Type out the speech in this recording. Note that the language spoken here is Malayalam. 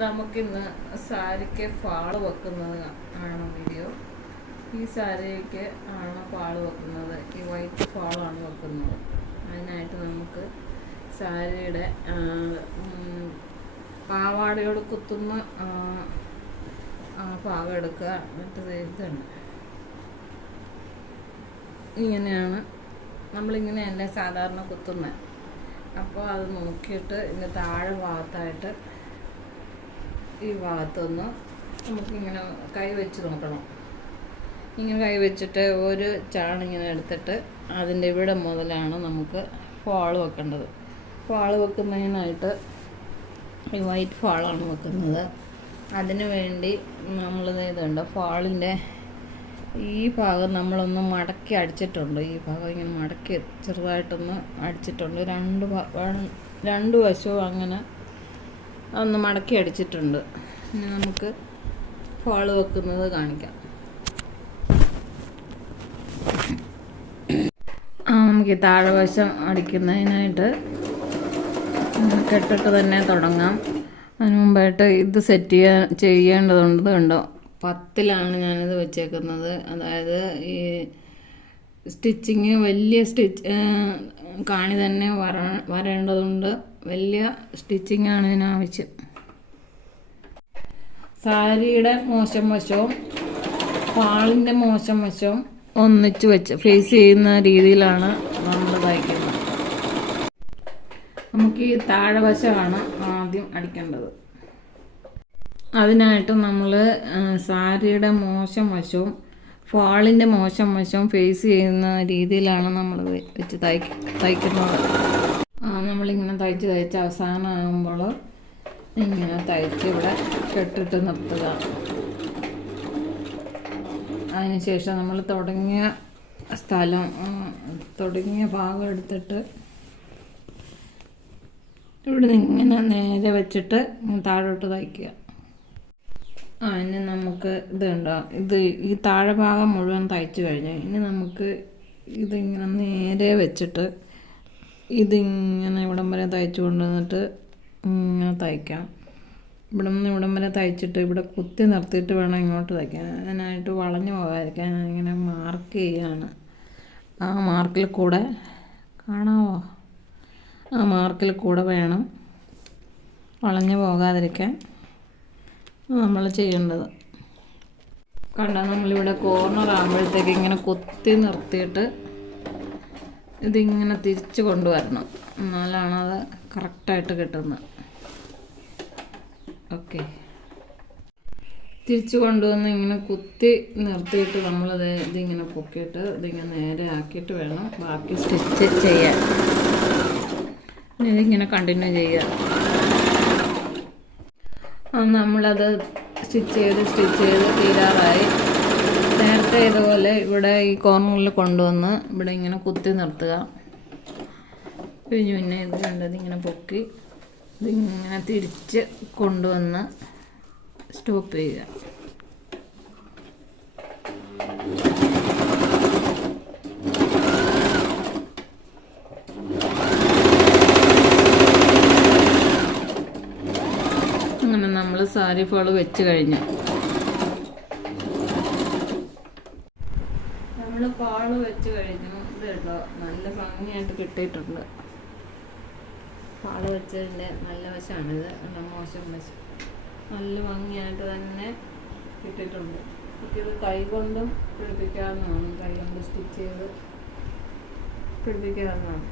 നമുക്കിന്ന് സാരിക്ക് ഫാള് വെക്കുന്നത് ആണ് വീഡിയോ. ഈ സാരിക്ക് ആണ് ഫാള് വെക്കുന്നത്. ഈ വൈറ്റ് ഫാളാണ് വെക്കുന്നത്. അതിനായിട്ട് നമുക്ക് സാരിയുടെ പാവാടയോട് കുത്തുന്ന ഭാഗം എടുക്കുക. മറ്റേത് ഇതുണ്ട്, ഇങ്ങനെയാണ് നമ്മളിങ്ങനെയല്ലേ സാധാരണ കുത്തുന്നത്. അപ്പോൾ അത് നോക്കിയിട്ട് ഇതിൻ്റെ താഴെ ഭാഗത്തായിട്ട് ഈ ഭാഗത്തൊന്ന് നമുക്കിങ്ങനെ കൈ വെച്ച് നോക്കണം. ഇങ്ങനെ കൈ വെച്ചിട്ട് ഒരു ചാണിങ്ങനെ എടുത്തിട്ട് അതിൻ്റെ ഇവിടെ മുതലാണ് നമുക്ക് ഫാള് വെക്കേണ്ടത്. ഫാള് വെക്കുന്നതിനായിട്ട് ഈ വൈറ്റ് ഫാളാണ് വെക്കുന്നത്. അതിനു വേണ്ടി നമ്മളിത് ഇതുണ്ട്, ഫാളിൻ്റെ ഈ ഭാഗം നമ്മളൊന്ന് മടക്കി അടിച്ചിട്ടുണ്ട്. ഈ ഭാഗം ഇങ്ങനെ മടക്കി ചെറുതായിട്ടൊന്ന് അടിച്ചിട്ടുണ്ട്. രണ്ട് വശവും അങ്ങനെ ഒന്ന് മടക്കി അടിച്ചിട്ടുണ്ട്. ഇനി നമുക്ക് ഫാള് വെക്കുന്നത് കാണിക്കാം. നമുക്ക് ഈ താഴെവശം അടിക്കുന്നതിനായിട്ട് കെട്ടിട്ട് തന്നെ തുടങ്ങാം. അതിന് മുമ്പായിട്ട് ഇത് സെറ്റ് ചെയ്യേണ്ടതുണ്ട്. കണ്ടോ, 10ലാണ് ഞാനിത് വെച്ചേക്കുന്നത്. അതായത് ഈ സ്റ്റിച്ചിങ് വലിയ കാണി തന്നെ വരേണ്ടതുണ്ട്. വലിയ സ്റ്റിച്ചിങ്ങാണ് ഇതിനാവശ്യം. സാരിയുടെ മോശം വശവും ഫാളിൻ്റെ മോശം വശവും ഒന്നിച്ച് വെച്ച് ഫേസ് ചെയ്യുന്ന രീതിയിലാണ് നമ്മൾ തയ്ക്കുന്നത്. നമുക്ക് ഈ താഴെവശമാണ് ആദ്യം അടിക്കേണ്ടത്. അതിനായിട്ട് നമ്മൾ സാരിയുടെ മോശം വശവും ഫാളിൻ്റെ മോശം വശവും ഫേസ് ചെയ്യുന്ന രീതിയിലാണ് നമ്മൾ വെച്ച് തയ്ക്കുന്നത്. നമ്മളിങ്ങനെ തയ്ച്ച് അവസാനമാകുമ്പോൾ ഇങ്ങനെ തയ്ച്ച് ഇവിടെ കെട്ടിട്ട് നിർത്തുക. അതിനുശേഷം നമ്മൾ തുടങ്ങിയ ഭാഗം എടുത്തിട്ട് ഇവിടെ ഇങ്ങനെ നേരെ വെച്ചിട്ട് താഴോട്ട് തയ്ക്കുക. ഇനി നമുക്ക് ഇതുണ്ടോ, ഈ താഴെ ഭാഗം മുഴുവൻ തയ്ച്ചു കഴിഞ്ഞു. ഇനി നമുക്ക് ഇതിങ്ങനെ നേരെ വെച്ചിട്ട് ഇതിങ്ങനെ ഇവിടം വരെ തയ്ച്ചു കൊണ്ടുവന്നിട്ട് ഇങ്ങനെ തയ്ക്കാം. ഇവിടെ നിന്ന് ഇവിടം വരെ തയ്ച്ചിട്ട് ഇവിടെ കുത്തി നിർത്തിയിട്ട് വേണം ഇങ്ങോട്ട് തയ്ക്കാൻ. അതിനായിട്ട് വളഞ്ഞു പോകാതിരിക്കാൻ ഇങ്ങനെ മാർക്ക് ചെയ്യാണ്. ആ മാർക്കിൽ കൂടെ കാണാമോ, ആ മാർക്കിൽ കൂടെ വേണം വളഞ്ഞു പോകാതിരിക്കാൻ നമ്മൾ ചെയ്യേണ്ടത്. കണ്ടോ, നമ്മളിവിടെ കോർണർ ആകുമ്പോഴത്തേക്ക് ഇങ്ങനെ കുത്തി നിർത്തിയിട്ട് ഇതിങ്ങനെ തിരിച്ച് കൊണ്ടുവരണം. എന്നാലാണ് അത് കറക്റ്റായിട്ട് കിട്ടുന്നത്. ഓക്കെ, തിരിച്ച് കൊണ്ടുവന്ന് ഇങ്ങനെ കുത്തി നിർത്തിയിട്ട് നമ്മളത് ഇതിങ്ങനെ പൊക്കിയിട്ട് ഇതിങ്ങനെ നേരെ ആക്കിയിട്ട് വേണം ബാക്കി സ്റ്റിച്ച് ചെയ്യാൻ. ഇതിങ്ങനെ കണ്ടിന്യൂ ചെയ്യുക. നമ്മളത് സ്റ്റിച്ച് ചെയ്ത് തീരാറായി. നേരത്തെ ഇതുപോലെ ഇവിടെ ഈ കോർണറിൽ കൊണ്ടുവന്ന് ഇവിടെ ഇങ്ങനെ കുത്തി നിർത്തുക. പിന്നെ ഇത് കണ്ടത് ഇങ്ങനെ പൊക്കി ഇതിങ്ങനെ തിരിച്ച് കൊണ്ടുവന്ന് സ്റ്റോപ്പ് ചെയ്യുക. അങ്ങനെ നമ്മൾ സാരി ഫാള് വെച്ച് കഴിഞ്ഞു. നമ്മൾ ഫാള് വെച്ച് കഴിഞ്ഞു. ഇത് കേട്ടോ, നല്ല ഭംഗിയായിട്ട് കിട്ടിയിട്ടുണ്ട്. ഫാള് വെച്ചതിൻ്റെ നല്ല വശമാണിത്. നല്ല മോശം വശം നല്ല ഭംഗിയായിട്ട് തന്നെ കിട്ടിയിട്ടുണ്ട്. നമുക്കിത് കൈകൊണ്ടും പിടിപ്പിക്കാവുന്നതാണ്. കൈകൊണ്ട് സ്റ്റിച്ച് ചെയ്ത് പിടിപ്പിക്കാവുന്നതാണ്.